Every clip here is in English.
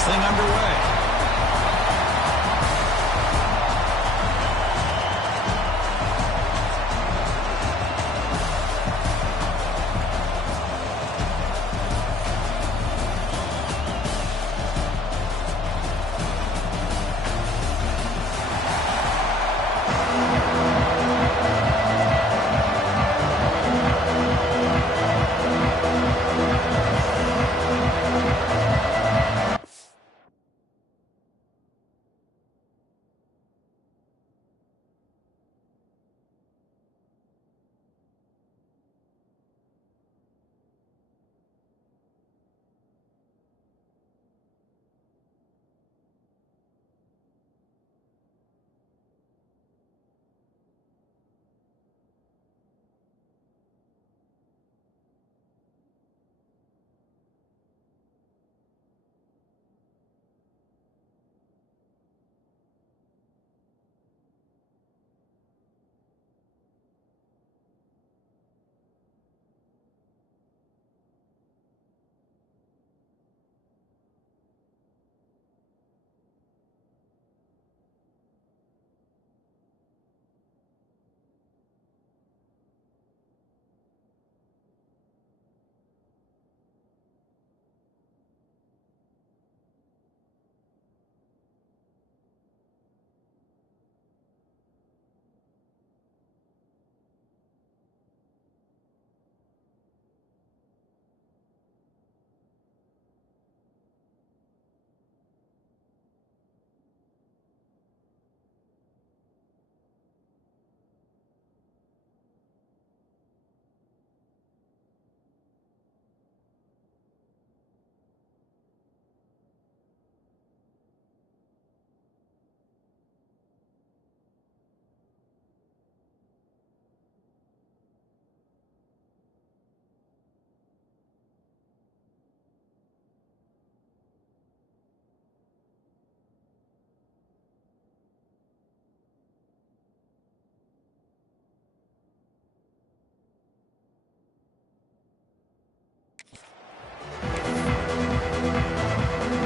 this thing underway.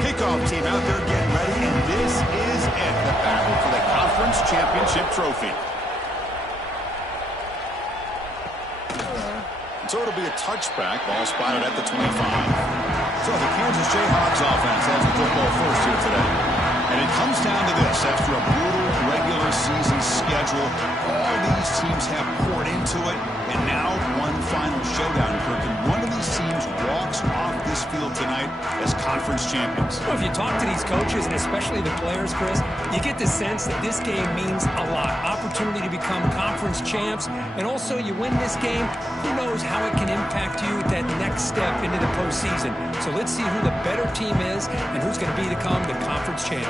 Kickoff team out there getting ready, and this is it, the battle for the conference championship trophy. So it'll be a touchback, ball spotted at the 25. So the Kansas Jayhawks offense has the football first here today. And it comes down to this. After a brutal regular season schedule, all these teams have poured into it, and now one final showdown. Kirk, and one of these teams walks off this field tonight as conference champions. Well, if you talk to these coaches, and especially the players, Chris, you get the sense that this game means a lot. Opportunity to become conference champs, and also you win this game, who knows how it can impact you at that next step into the postseason. So let's see who the better team is and who's going to become the conference champ.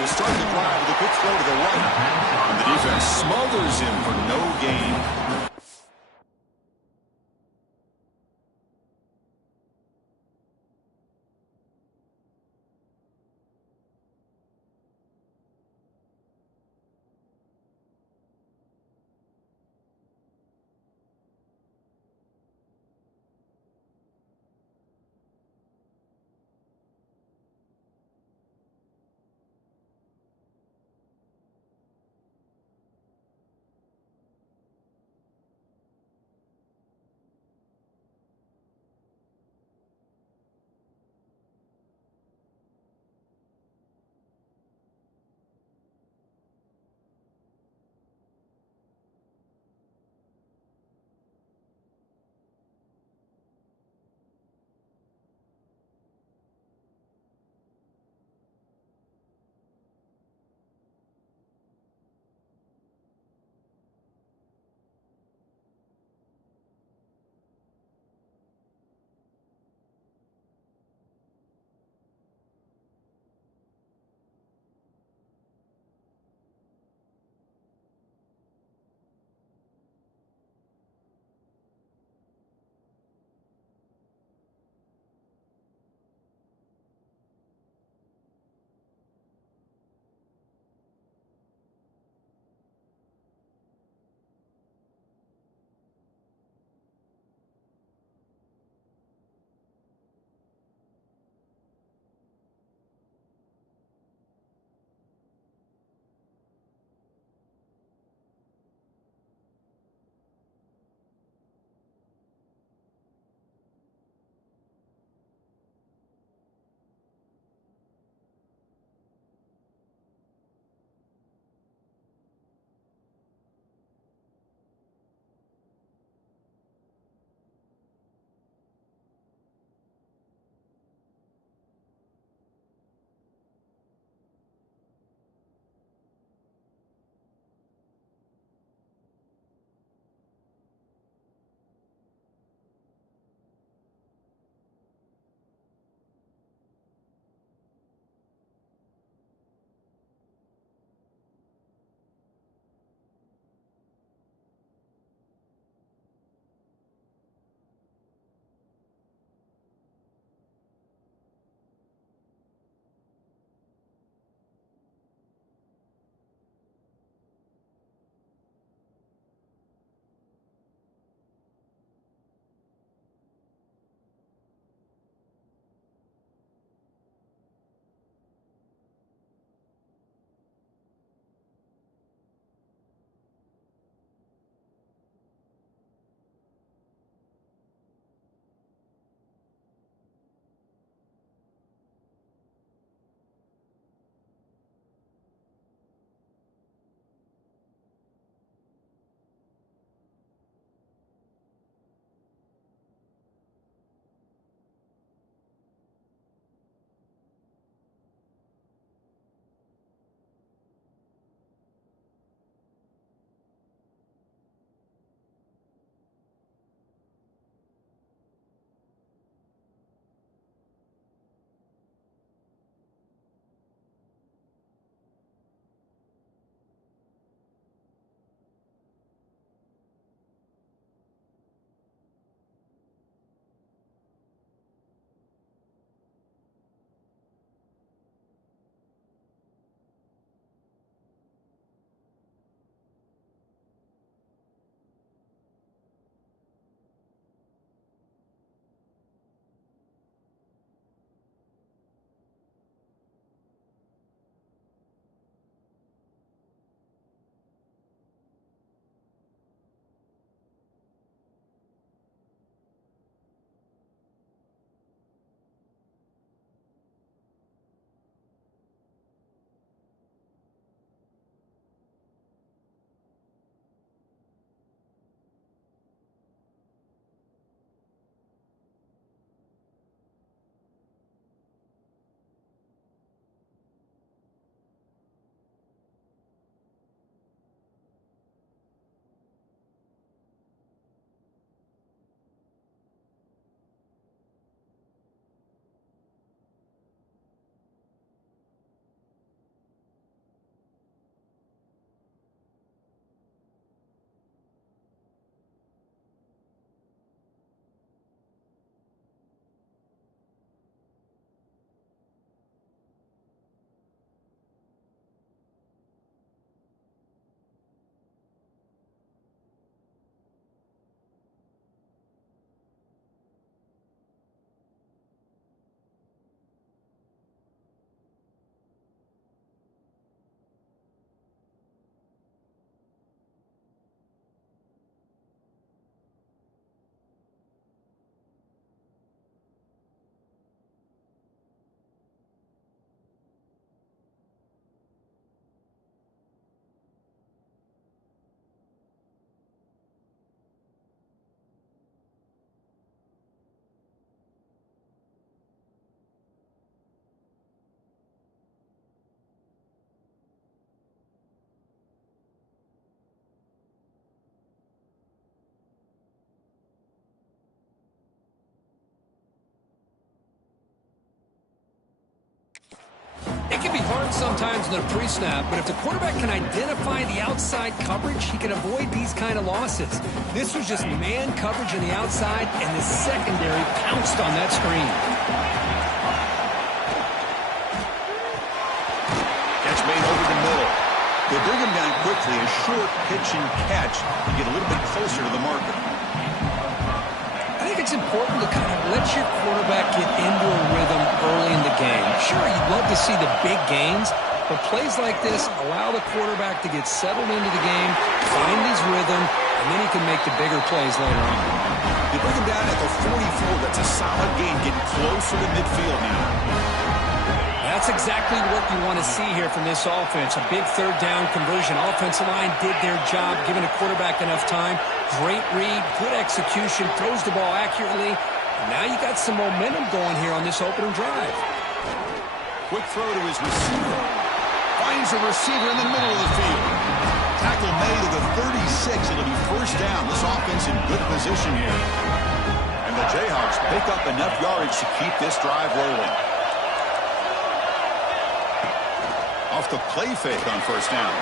They start the drive with a quick throw to the right. And the defense smothers him for no gain. hard sometimes in the pre-snap, but if the quarterback can identify the outside coverage, he can avoid these kind of losses. This was just man coverage on the outside, and the secondary pounced on that screen. Catch made over the middle. They bring him down quickly, a short pitch and catch to get a little bit closer to the marker. I think it's important to kind of let your quarterback get into a rhythm early in the game. Sure, you'd love to see the big gains, but plays like this allow the quarterback to get settled into the game, find his rhythm, and then he can make the bigger plays later on. They bring him down at the 44. That's a solid gain, getting closer to midfield now. That's exactly what you want to see here from this offense. A big third down conversion. Offensive line did their job, giving the quarterback enough time. Great read, good execution, throws the ball accurately. And now you got some momentum going here on this opening drive. Quick throw to his receiver. Finds a receiver in the middle of the field. Tackle made to the 36. It'll be first down. This offense in good position here. And the Jayhawks pick up enough yardage to keep this drive rolling. Off the play fake on first down.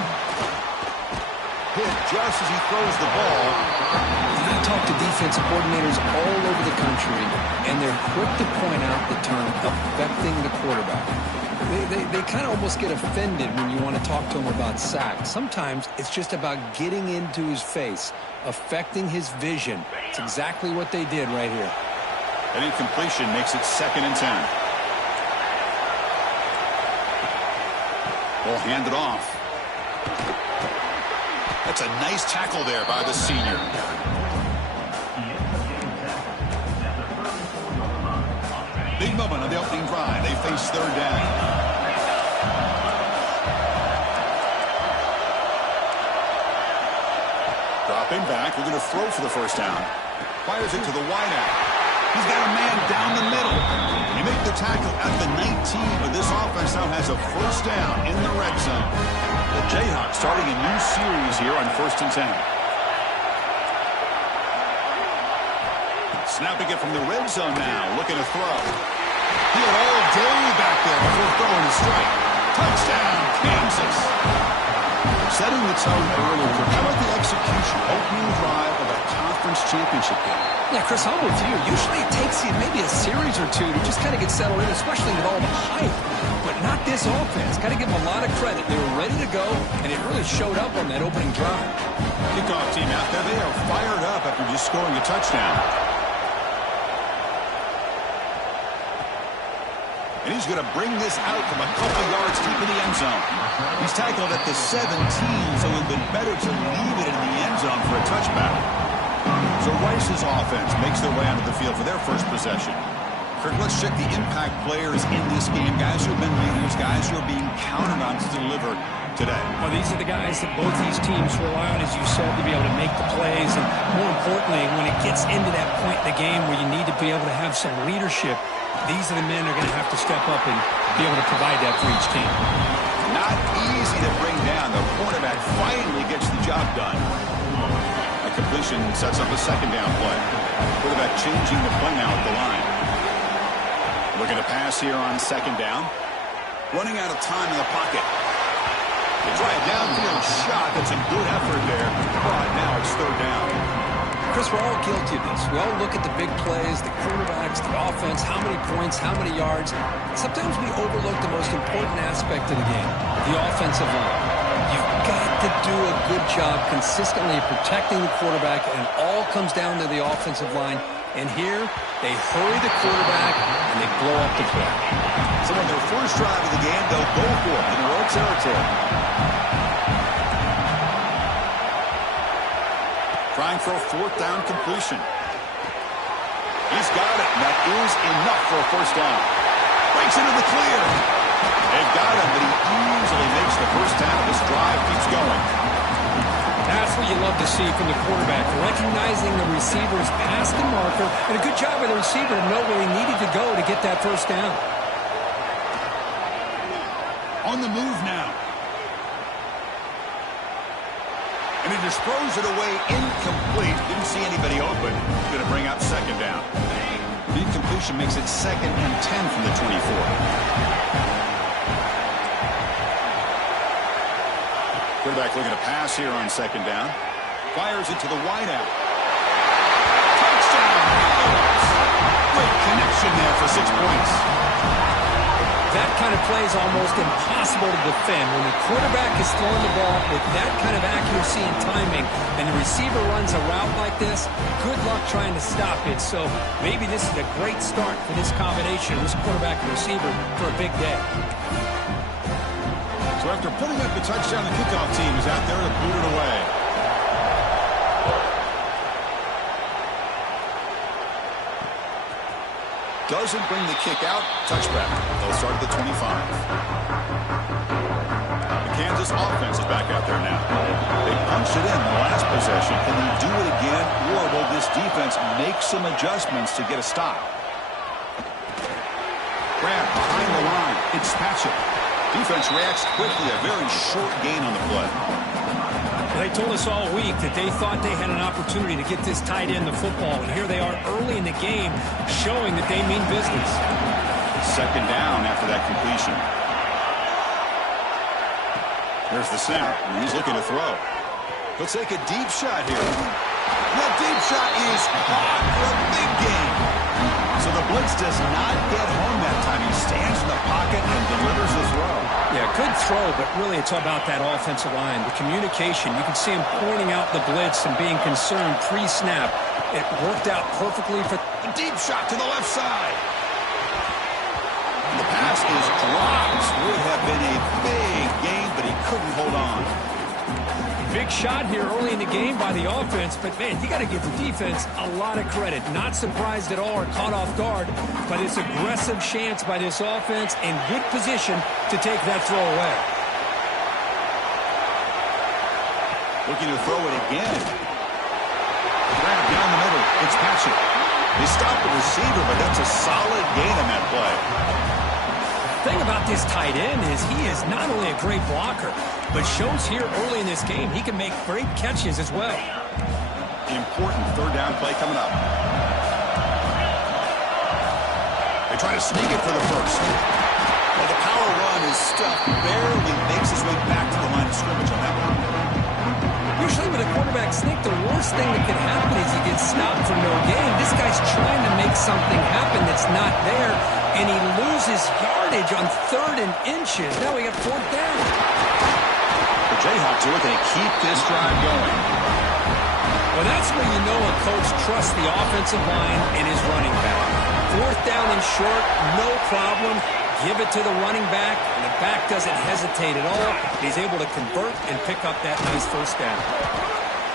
Hit just as he throws the ball. I talk to defensive coordinators all over the country, and they're quick to point out the term affecting the quarterback. They kind of almost get offended when you want to talk to them about sacks. Sometimes it's just about getting into his face, affecting his vision. It's exactly what they did right here. An incompletion makes it 2nd and 10. Ball handed off. That's a nice tackle there by the senior. Big moment on the opening drive. They face third down. Dropping back. We're going to throw for the first down. Fires it to the wideout. He's got a man down the middle. He make the tackle at the 19, but this offense now has a first down in the red zone. The Jayhawks starting a new series here on 1st and 10. Snapping it from the red zone now, looking to throw. He had all day back there before throwing a strike. Touchdown, Kansas. Setting the tone early. How about the execution? Opening drive of a conference championship game. Yeah, Chris, I'm with you. Usually it takes you maybe a series or two to just kind of get settled in, especially with all the hype. But not this offense. Got to give them a lot of credit. They were ready to go, and it really showed up on that opening drive. Kickoff team out there. They are fired up after just scoring a touchdown. And he's going to bring this out from a couple yards deep in the end zone. He's tackled at the 17, so it would have been better to leave it in the end zone for a touchback. So Rice's offense makes their way onto the field for their first possession. Kirk, let's check the impact players in this game. Guys who have been leaders, guys who are being counted on to deliver today. Well, these are the guys that both these teams rely on, as you said, to be able to make the plays. And more importantly, when it gets into that point in the game where you need to be able to have some leadership, these are the men that are going to have to step up and be able to provide that for each team. Not easy to bring down. The cornerback finally gets the job done. A completion sets up a second down play. Quarterback changing the play now at the line. Looking to pass here on second down. Running out of time in the pocket. They try a downfield shot. That's a good effort there. But now it's third down. Chris, we're all guilty of this. We all look at the big plays, the quarterbacks, the offense, how many points, how many yards. Sometimes we overlook the most important aspect of the game, the offensive line. You've got to do a good job consistently protecting the quarterback, and it all comes down to the offensive line. And here, they hurry the quarterback, and they blow up the play. So on their first drive of the game, they'll go for it in their own territory. Trying for a fourth down completion. He's got it, and that is enough for a first down. Breaks into the clear. They've got him, but he easily makes the first down. This drive keeps going. That's what you love to see from the quarterback, recognizing the receiver's past the marker, and a good job by the receiver to know where he needed to go to get that first down. On the move now. And he just throws it away incomplete. Didn't see anybody open. Going to bring up second down. The incompletion makes it 2nd and 10 from the 24. Quarterback looking to pass here on second down. Fires it to the wideout. Touchdown! Great connection there for 6 points. That kind of play is almost impossible to defend. When the quarterback is throwing the ball with that kind of accuracy and timing, and the receiver runs a route like this, good luck trying to stop it. So maybe this is a great start for this combination, this quarterback and receiver, for a big day. So after putting up the touchdown, the kickoff team is out there to boot it away. Doesn't bring the kick out. Touchback. They'll start at the 25. The Kansas offense is back out there now. They punched it in the last possession. Can they do it again, or will this defense make some adjustments to get a stop? Grab behind the line. It's Patchett. Defense reacts quickly. A very short gain on the play. They told us all week that they thought they had an opportunity to get this tight end the football, and here they are early in the game showing that they mean business. Second down after that completion. There's the center, and he's looking to throw. Let's take a deep shot here. That deep shot is caught for a big gain. So the blitz does not get home that time. He stands in the pocket and delivers the throw. Yeah, good throw, but really it's all about that offensive line. The communication, you can see him pointing out the blitz and being concerned pre-snap. It worked out perfectly for a deep shot to the left side. The pass is dropped. Would have been a big gain, but he couldn't hold on. Big shot here early in the game by the offense, but man, you got to give the defense a lot of credit. Not surprised at all or caught off guard by this aggressive chance by this offense in good position to take that throw away. Looking to throw it again. Grab down the middle. It's Patchett. They stopped the receiver, but that's a solid gain on that play. The thing about this tight end is he is not only a great blocker, but shows here early in this game he can make great catches as well. Important third down play coming up. They try to sneak it for the first. Well, the power run is stuffed. Barely makes his way back to the line of scrimmage on that one. Usually with a quarterback sneak, the worst thing that can happen is he gets stopped for no gain. This guy's trying to make something happen that's not there, and he loses yardage on 3rd and inches. Now we got 4th down. The Jayhawks are looking to keep this drive going. Well, that's where you know a coach trusts the offensive line and his running back. 4th down and short, no problem. Give it to the running back, and the back doesn't hesitate at all. He's able to convert and pick up that nice first down.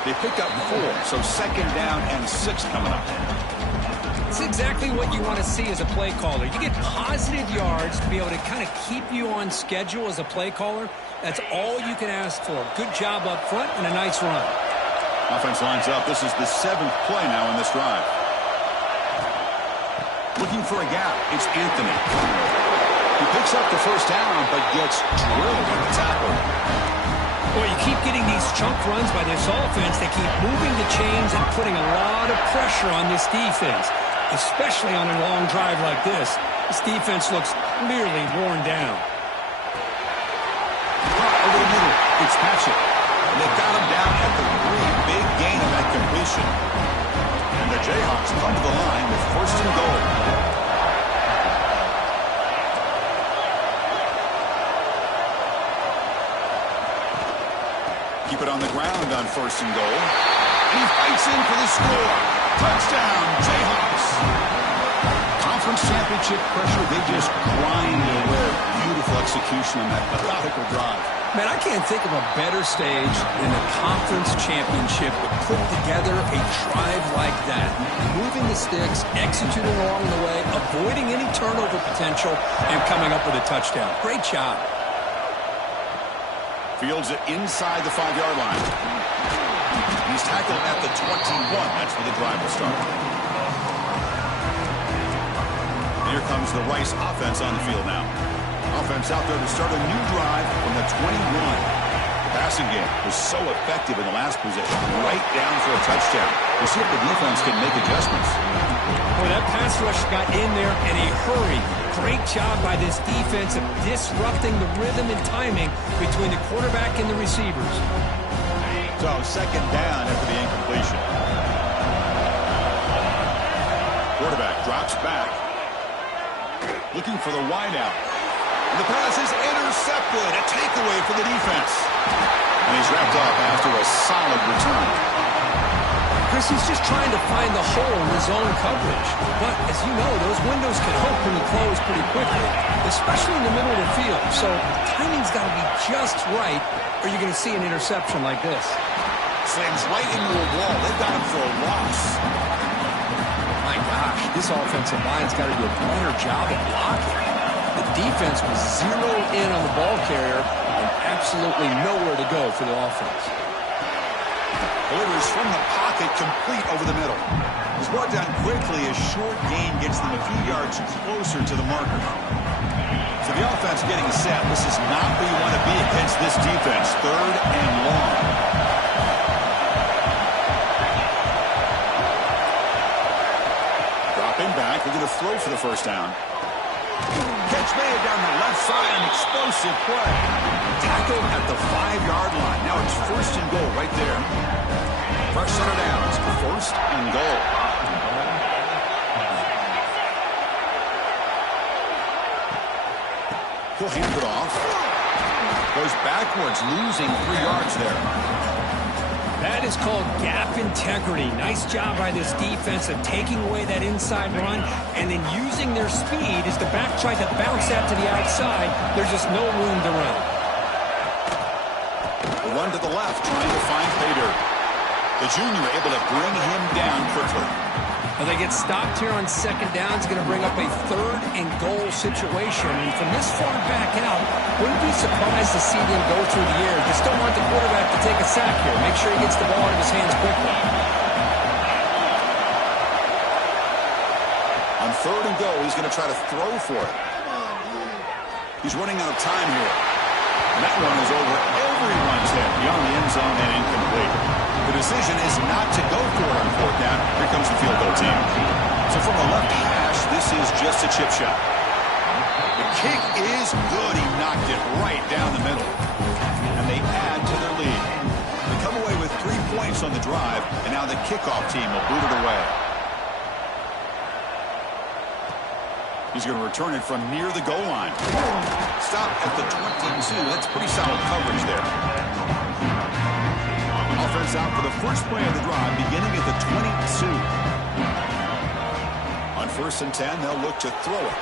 They pick up 4, so second down and 6 coming up. It's exactly what you want to see as a play caller. You get positive yards to be able to kind of keep you on schedule as a play caller. That's all you can ask for. Good job up front and a nice run. Offense lines up. This is the 7th play now in this drive. Looking for a gap. It's Anthony. He picks up the first down, but gets drilled at the tackle. Boy, you keep getting these chunk runs by this offense. They keep moving the chains and putting a lot of pressure on this defense, especially on a long drive like this. This defense looks clearly worn down. Over the middle, it's Patchett. And they've got him down at the 3. Big gain on that completion. And the Jayhawks come to the line with 1st and goal. Keep it on the ground on 1st and goal. And he fights in for the score. Touchdown, Jayhawks. Conference championship pressure, they just grind away. Beautiful execution on that methodical drive. Man, I can't think of a better stage than a conference championship to put together a drive like that. Moving the sticks, executing along the way, avoiding any turnover potential, and coming up with a touchdown. Great job. Fields it inside the 5-yard line. He's tackled at the 21. That's where the drive will start. Here comes the Rice offense on the field now. Offense out there to start a new drive from the 21. The passing game was so effective in the last possession. Right down for a touchdown. We'll see if the defense can make adjustments. Well, that pass rush got in there in a hurry. Great job by this defense of disrupting the rhythm and timing between the quarterback and the receivers. So, second down after the incompletion. Quarterback drops back. Looking for the wideout. The pass is intercepted. A takeaway for the defense. And he's wrapped up after a solid return. Chris, he's just trying to find the hole in his own coverage. But, as you know, those windows can open and close pretty quickly, especially in the middle of the field. So, timing's got to be just right, or you're going to see an interception like this. Slams right into a wall. They've got him for a loss. My gosh, this offensive line's got to do a better job of blocking. The defense was zeroed in on the ball carrier and absolutely nowhere to go for the offense. Delivers from the pocket, complete over the middle. He's brought down quickly. A short gain gets them a few yards closer to the marker. So the offense getting set. This is not where you want to be against this defense. Third and long. Dropping back. We're going to throw for the first down. Catch made down the left side. An explosive play. Tackled at the 5-yard line. Now it's first and goal right there. Fresh set of downs for first and goal. He'll hand it off. Goes backwards, losing 3 yards there. That is called gap integrity. Nice job by this defense of taking away that inside run and then using their speed as the back tried to bounce that to the outside. There's just no room to run. A run to the left, trying to find Pater. The junior able to bring him down quickly. Well, they get stopped here on second down. It's going to bring up a third and goal situation. And from this far back out, wouldn't be surprised to see them go through the air. Just don't want the quarterback to take a sack here. Make sure he gets the ball out of his hands quickly. On third and goal, he's going to try to throw for it. He's running out of time here. And that one is over everyone's head beyond the end zone and incomplete. The decision is not to go for it on fourth down. Here comes the field goal team. So from the left hash, this is just a chip shot. The kick is good. He knocked it right down the middle. And they add to their lead. They come away with 3 points on the drive, and now the kickoff team will boot it away. He's going to return it from near the goal line. Stop at the 22. That's pretty solid coverage there. Offense out for the first play of the drive, beginning at the 22. On first and 10, they'll look to throw it.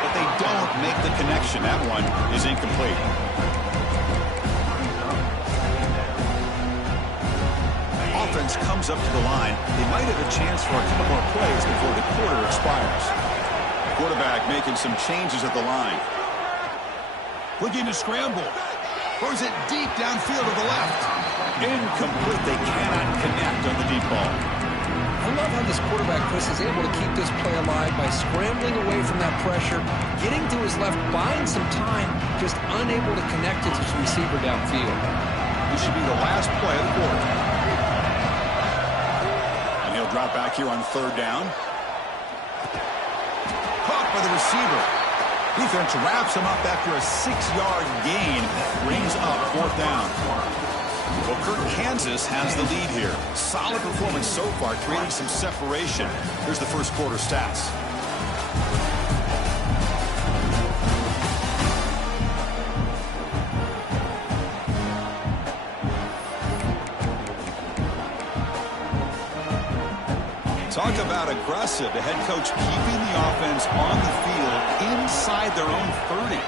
But they don't make the connection. That one is incomplete. Offense comes up to the line. They might have a chance for a couple more plays before the quarter expires. Quarterback making some changes at the line. Looking to scramble. Throws it deep downfield to the left. Incomplete. They cannot connect on the deep ball. I love how this quarterback, Chris, is able to keep this play alive by scrambling away from that pressure, getting to his left, buying some time, just unable to connect with his receiver downfield. This should be the last play of the quarter. And he'll drop back here on third down. Caught by the receiver. Defense wraps him up after a 6-yard gain. Brings up fourth down. Well, Kirk, Kansas has the lead here. Solid performance so far, creating some separation. Here's the first quarter stats. Talk about aggressive. The head coach keeping the offense on the field inside their own 30.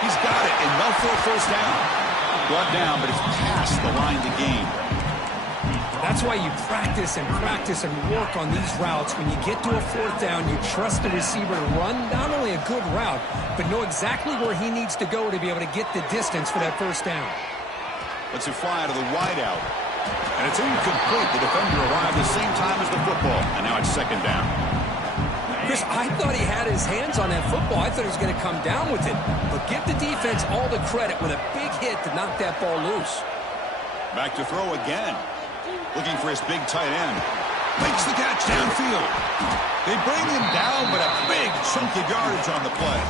He's got it, and they'll for a first down. Brought down, but it's past the line to gain. That's why you practice and work on these routes. When you get to a fourth down, you trust the receiver to run not only a good route, but know exactly where he needs to go to be able to get the distance for that first down. Let's it fly to the wideout. And it's incomplete. The defender arrived the same time as the football. And now it's second down. Chris, I thought he had his hands on that football. I thought he was going to come down with it. But give the defense all the credit with a big hit to knock that ball loose. Back to throw again. Looking for his big tight end. Makes the catch downfield. They bring him down, but a big chunk of yardage on the play.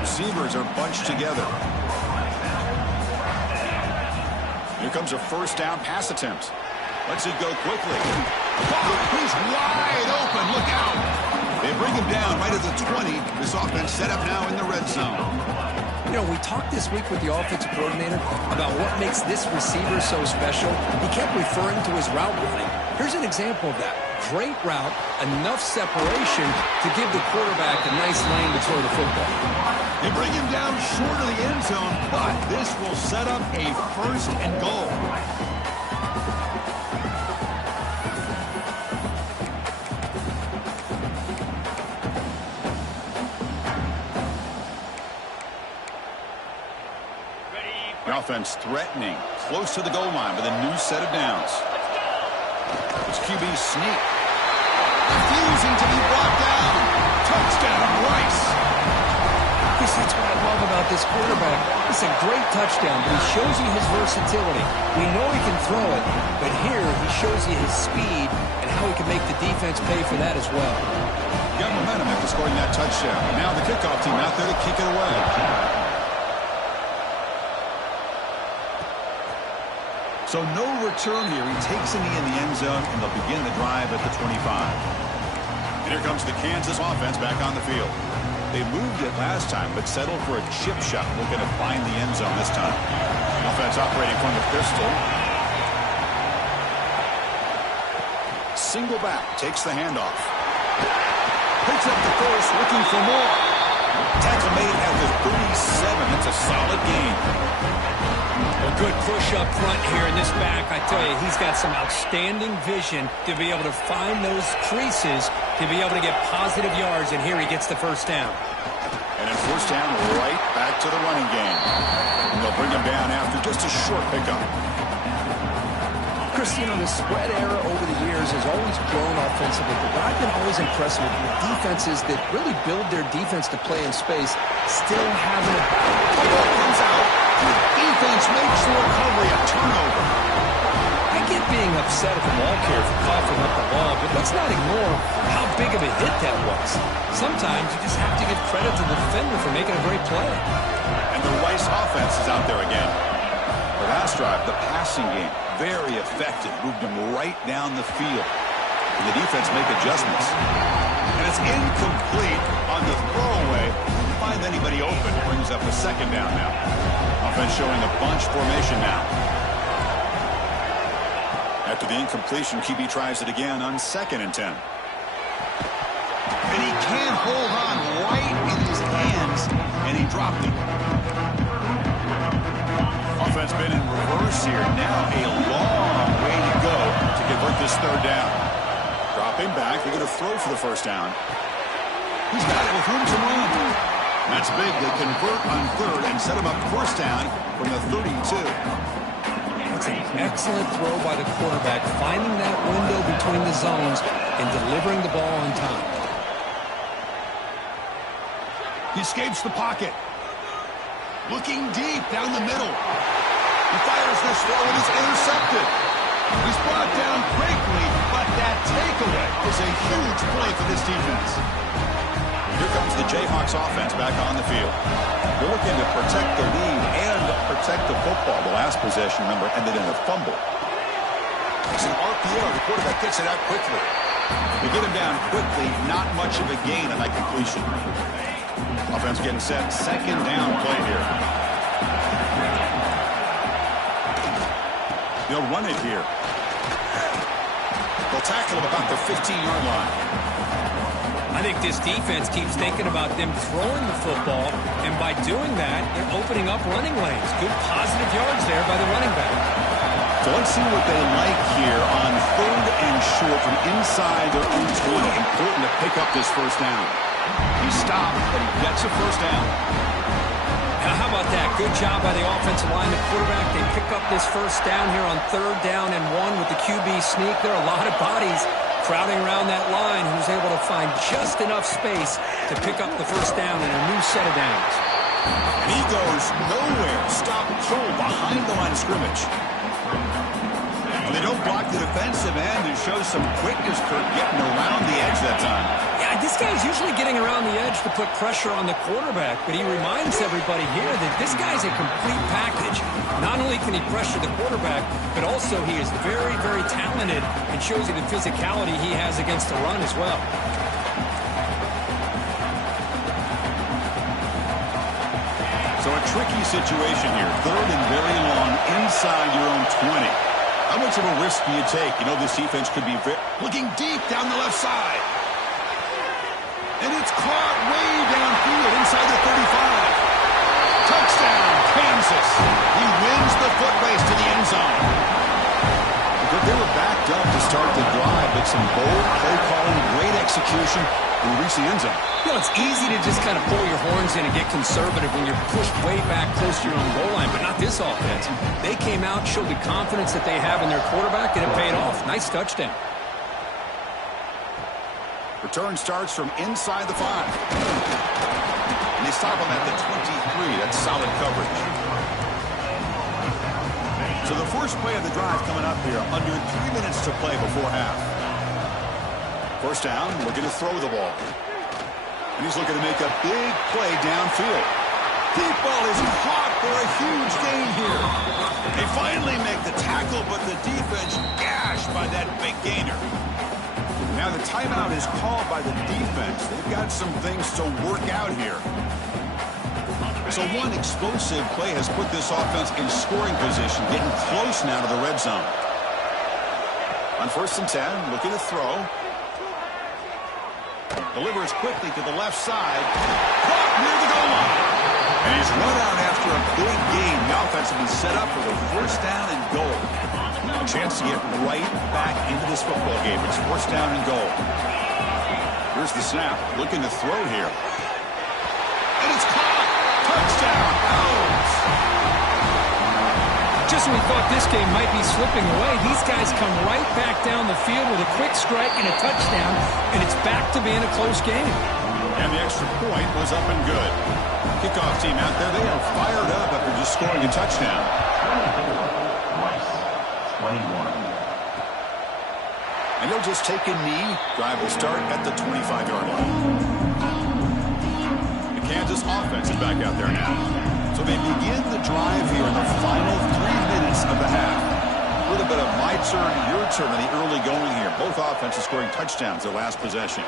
Receivers are bunched together. Here comes a first down pass attempt. Lets it go quickly. Oh, he's wide open. Look out. They bring him down right at the 20. This offense set up now in the red zone. You know, we talked this week with the offensive coordinator about what makes this receiver so special. He kept referring to his route running. Here's an example of that. Great route, enough separation to give the quarterback a nice lane to throw the football. They bring him down short of the end zone, but this will set up a first and goal. The offense threatening, close to the goal line with a new set of downs. It's QB sneak. Refusing to be brought down. Touchdown, Rice. That's what I love about this quarterback. It's a great touchdown, but he shows you his versatility. We know he can throw it, but here he shows you his speed and how he can make the defense pay for that as well. Got momentum after scoring that touchdown. Now the kickoff team out there to kick it away. So no return here. He takes a knee in the end zone, and they'll begin the drive at the 25. And here comes the Kansas offense back on the field. They moved it last time, but settled for a chip shot. Looking to find the end zone this time. Offense operating from the pistol. Single back, takes the handoff. Picks up the first, looking for more. Tackle made at the 37. That's a solid gain. A good push up front here in this back. I tell you, he's got some outstanding vision to be able to find those creases, to be able to get positive yards, and here he gets the first down. And then first down right back to the running game. And they'll bring him down after just a short pickup. Chris, you know, the spread era over the years has always grown offensively, but what I've been always impressed with defenses that really build their defense to play in space still haven't. The ball comes out. The defense makes the recovery, a turnover. I get being upset at the ball carrier for coughing up the ball, but let's not ignore how big of a hit that was. Sometimes you just have to give credit to the defender for making a great play. And the Rice offense is out there again. The last drive, the passing game, very effective. Moved them right down the field. And the defense make adjustments. And it's incomplete on the throwaway. Didn't find anybody open. Brings up a second down now. Offense showing a bunch formation now. After the incompletion, QB tries it again on 2nd and 10. And he can't hold on right in his hands, and he dropped it. Offense been in reverse here. Now a long way to go to convert this third down. Dropping back. They're going to throw for the first down. He's got it with room to run. That's big. They convert on third and set him up first down from the 32. That's an excellent throw by the quarterback, finding that window between the zones and delivering the ball on time. He escapes the pocket. Looking deep down the middle. He fires this throw and it's intercepted. He's brought down quickly, but that takeaway is a huge play for this defense. Here comes the Jayhawks offense back on the field. They're looking to protect the lead and protect the football. The last possession, remember, ended in a fumble. It's an RPO. The quarterback gets it out quickly. They get him down quickly. Not much of a gain on that completion. Offense getting set. Second down play here. They'll run it here. They'll tackle him about the 15-yard line. I think this defense keeps thinking about them throwing the football, and by doing that, they're opening up running lanes. Good positive yards there by the running back. So let's see what they like here on 3rd and short from inside their own 20. Important to pick up this first down. He stopped, but he gets a first down. Now, how about that? Good job by the offensive line, the quarterback. They pick up this first down here on 3rd down and 1 with the QB sneak. There are a lot of bodies crowding around that line. He was able to find just enough space to pick up the first down in a new set of downs. And he goes nowhere. Stop cold behind the line of scrimmage. They don't block the defensive end and show some quickness for getting around the edge that time. Yeah, this guy's usually getting around the edge to put pressure on the quarterback, but he reminds everybody here that this guy's a complete package. Not only can he pressure the quarterback, but also he is very, very talented and shows you the physicality he has against the run as well. So a tricky situation here. 3rd and very long inside your own 20. How much of a risk do you take? You know this defense could be looking deep down the left side. And it's caught way downfield inside the 35. Touchdown, Kansas. He wins the foot race to the end zone. They were backed up to start the drive, but some bold play calling, great execution, and reach the end zone. You know, it's easy to just kind of pull your horns in and get conservative when you're pushed way back close to your own goal line, but not this offense. They came out, showed the confidence that they have in their quarterback, and it paid off. Nice touchdown. Return starts from inside the 5. And they stop him at the 23. That's solid coverage. So the first play of the drive coming up here, under 3 minutes to play before half. First down, looking to throw the ball. And he's looking to make a big play downfield. Deep ball is caught for a huge gain here. They finally make the tackle, but the defense gashed by that big gainer. Now the timeout is called by the defense. They've got some things to work out here. So one explosive play has put this offense in scoring position, getting close now to the red zone. On 1st and 10, looking to throw. Delivers quickly to the left side. Caught near the goal line. And he's run out after a big gain. The offense will be set up for the first down and goal. A chance to get right back into this football game. It's first down and goal. Here's the snap. Looking to throw here. And it's caught. Touchdown. Owls. Just when we thought this game might be slipping away, these guys come right back down the field with a quick strike and a touchdown, and it's back to being a close game. And the extra point was up and good. Kickoff team out there, they are fired up after just scoring a touchdown. 21. And he'll just take a knee. Drive will start at the 25-yard line. The Kansas offense is back out there now. So they begin the drive here in the final 3 minutes of the half. A little bit of my turn, your turn in the early going here. Both offenses scoring touchdowns their last possession.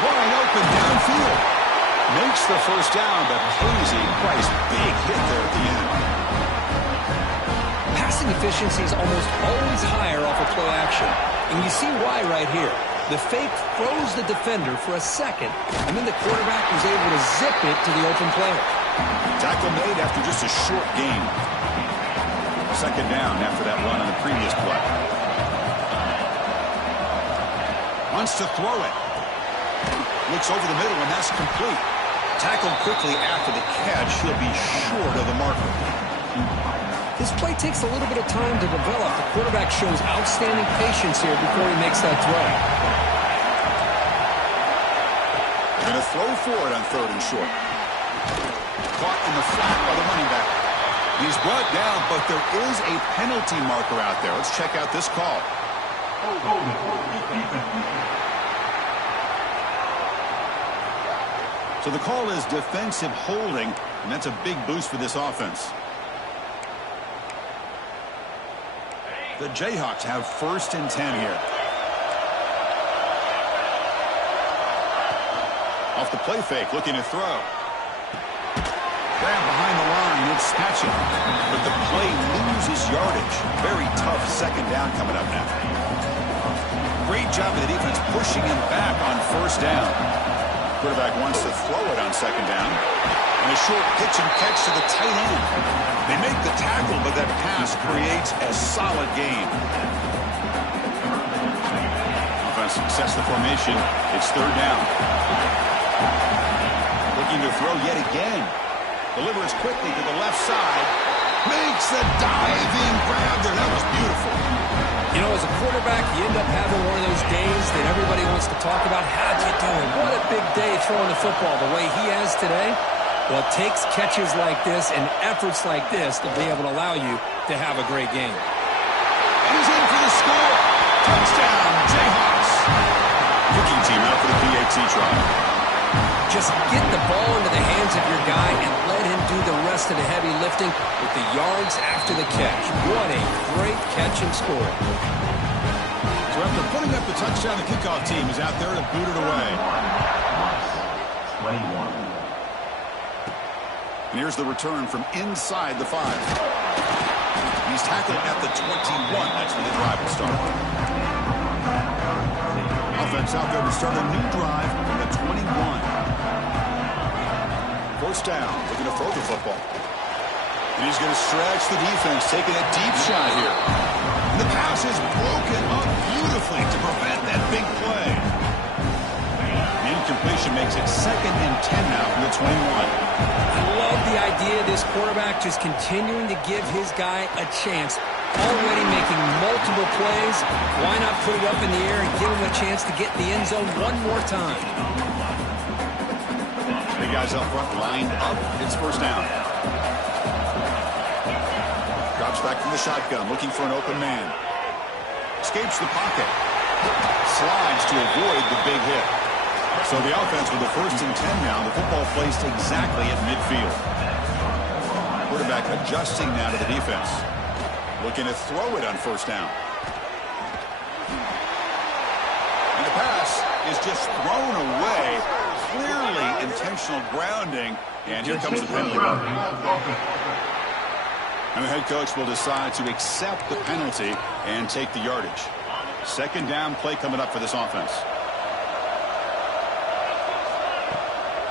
Wide open downfield. Makes the first down, but pays a price. Big hit there at the end. Passing efficiency is almost always higher off of play action. And you see why right here. The fake froze the defender for a second, and then the quarterback was able to zip it to the open player. Tackle made after just a short gain. Second down after that run on the previous play. Wants to throw it. Looks over the middle, and that's complete. Tackled quickly after the catch. He'll be short of the marker. This play takes a little bit of time to develop. The quarterback shows outstanding patience here before he makes that throw. Going to throw for it on 3rd and short. Caught in the flat by the running back. He's brought down, but there is a penalty marker out there. Let's check out this call. So the call is defensive holding, and that's a big boost for this offense. The Jayhawks have 1st and 10 here. Off the play fake, looking to throw. Grab behind the line, and it's snatching. But the play loses yardage. Very tough second down coming up now. Great job of the defense pushing him back on 1st down. Quarterback wants to throw it on 2nd down. And a short pitch and catch to the tight end. They make the tackle, but that pass creates a solid gain. Offense sets the formation. It's 3rd down. Looking to throw yet again. Delivers quickly to the left side. Makes the diving grab there. That was beautiful. You know, as a quarterback, you end up having one of those days that everybody wants to talk about. How'd you do it? What a big day throwing the football the way he has today. Well, it takes catches like this and efforts like this to be able to allow you to have a great game. score. Touchdown, Jayhawks. Kicking team out for the PAT try. Just get the ball into the hands of your guy and let him do the rest of the heavy lifting with the yards after the catch. What a great catch and score. So after putting up the touchdown, the kickoff team is out there to boot it away. 21. And here's the return from inside the 5. He's tackled at the 21. That's where the drive will start. Offense out there to start a new drive from the 21. First down, looking to throw the football. And he's going to stretch the defense, taking a deep shot here. And the pass is broken up beautifully to prevent that big play. The incompletion makes it 2nd and 10 now from the 21. I love the idea of this quarterback just continuing to give his guy a chance. Already making multiple plays. Why not put it up in the air and give him a chance to get in the end zone one more time? The guys up front lined up. It's first down. Drops back from the shotgun, looking for an open man. Escapes the pocket. Slides to avoid the big hit. So the offense with the 1st and 10 now. The football placed exactly at midfield. Quarterback adjusting now to the defense. Looking to throw it on first down. And the pass is just thrown away. Clearly intentional grounding. And here comes the penalty. And the head coach will decide to accept the penalty and take the yardage. 2nd down play coming up for this offense.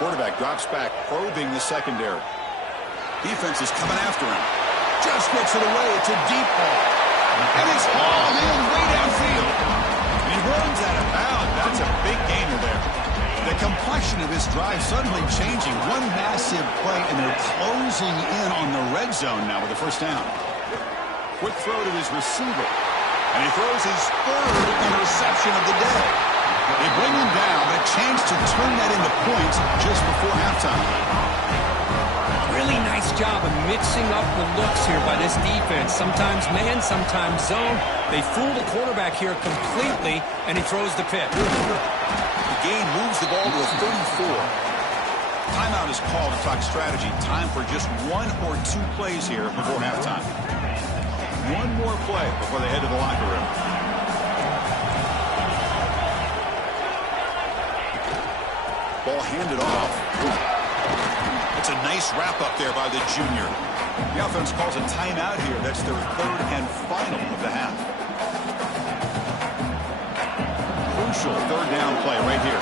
Quarterback drops back, probing the secondary. Defense is coming after him. Just gets it away. It's a deep ball. And it's hauled in way downfield. And he runs out of bounds. That's a big gainer there. The complexion of this drive suddenly changing. One massive play, and they're closing in on the red zone now with the first down. Quick throw to his receiver. And he throws his 3rd interception of the day. They bring him down, but a chance to turn that into points just before halftime. Really nice job of mixing up the looks here by this defense. Sometimes man, sometimes zone. They fool the quarterback here completely, and he throws the pick. The game moves the ball to a 34. Timeout is called to talk strategy. Time for just 1 or 2 plays here before halftime. One more play before they head to the locker room. Ball handed off. It's a nice wrap-up there by the junior. The offense calls a timeout here. That's their 3rd and final of the half. Crucial 3rd down play right here.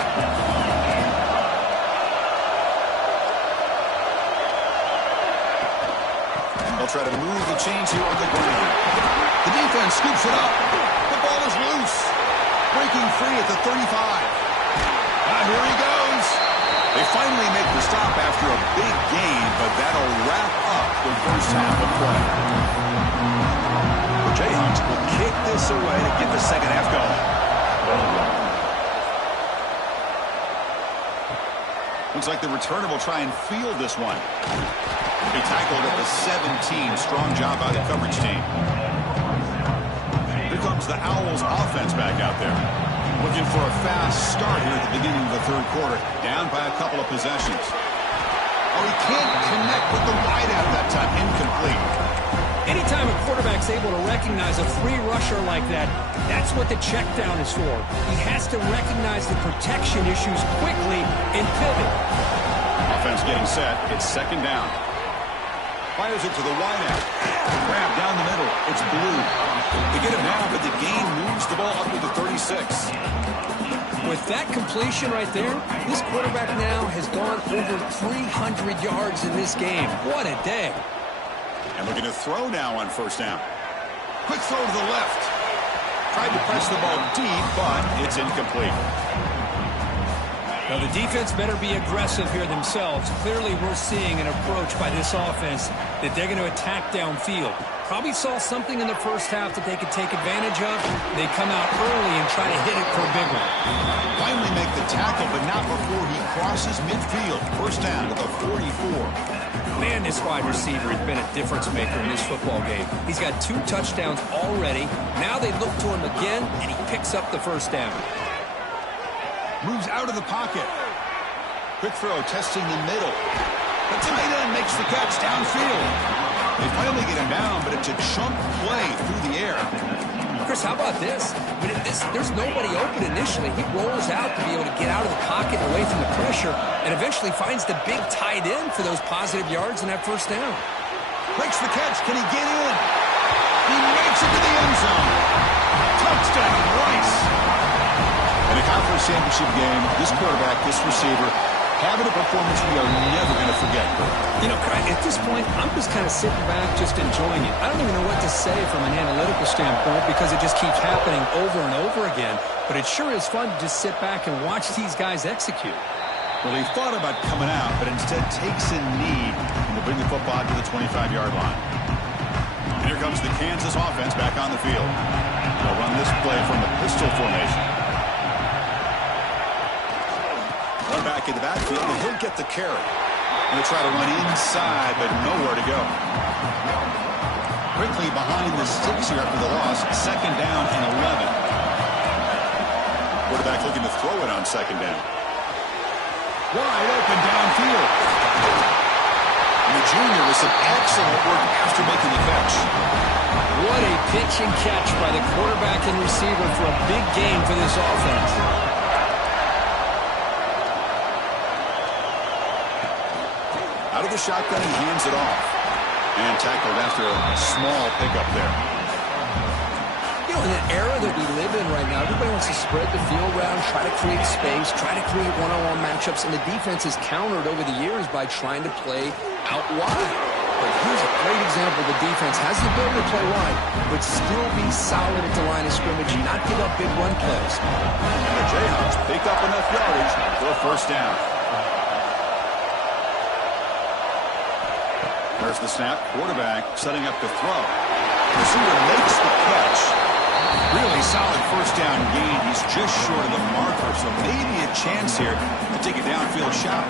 They'll try to move the chains here on the ground. The defense scoops it up. The ball is loose. Breaking free at the 35. Here he goes. They finally make the stop after a big gain, but that'll wrap up the first half of play. The Jayhawks will kick this away to get the second half going. Looks like the returner will try and field this one. He tackled at the 17. Strong job by the coverage team. Here comes the Owls offense back out there. Looking for a fast start here at the beginning of the 3rd quarter. Down by a couple of possessions. Oh, he can't connect with the wideout that time. Incomplete. Anytime a quarterback's able to recognize a free rusher like that, that's what the check down is for. He has to recognize the protection issues quickly and pivot. Offense getting set. It's 2nd down. Fires it to the wideout. Grab down the middle. It's Blue. They get him now, but the gain moves the ball up to the 36. With that completion right there, this quarterback now has gone over 300 yards in this game. What a day. And looking to throw now on first down. Quick throw to the left. Tried to press the ball deep, but it's incomplete. Now, the defense better be aggressive here themselves. Clearly, we're seeing an approach by this offense that they're going to attack downfield. Probably saw something in the first half that they could take advantage of. They come out early and try to hit it for a big one. Finally make the tackle, but not before he crosses midfield. First down to the 44. Man, this wide receiver has been a difference maker in this football game. He's got 2 touchdowns already. Now they look to him again, and he picks up the first down. Moves out of the pocket. Quick throw, testing the middle. The tight end makes the catch downfield. They finally get him down, but it's a chunk play through the air. Chris, how about this? I mean, there's nobody open initially. He rolls out to be able to get out of the pocket away from the pressure and eventually finds the big tight end for those positive yards in that first down. Breaks the catch. Can he get in? He makes it to the end zone. Touchdown, Rice. In a conference championship game, this quarterback, this receiver, having a performance we are never going to forget. You know, at this point, I'm just kind of sitting back, just enjoying it. I don't even know what to say from an analytical standpoint because it just keeps happening over and over again. But it sure is fun to just sit back and watch these guys execute. Well, he thought about coming out, but instead takes a knee and will bring the football to the 25-yard line. And here comes the Kansas offense back on the field. They'll run this play from the pistol formation. Run back in the backfield, and he'll get the carry. And they'll try to run inside, but nowhere to go. Quickly behind the sticks here after the loss. 2nd down and 11. Quarterback looking to throw it on 2nd down. Wide open downfield. And the junior with some excellent work after making the catch. What a pitch and catch by the quarterback and receiver for a big game for this offense. Out of the shotgun, he hands it off. And tackled after a small pickup there. You know, in the era that we live in right now, everybody wants to spread the field around, try to create space, try to create one-on-one matchups, and the defense has countered over the years by trying to play out wide. But here's a great example. The defense has the ability to play wide, but still be solid at the line of scrimmage, not give up big run plays. And the Jayhawks pick up enough yardage for a first down. There's the snap. Quarterback setting up to throw. Receiver makes the catch. Really solid first down gain. He's just short of the marker, so maybe a chance here to take a downfield shot.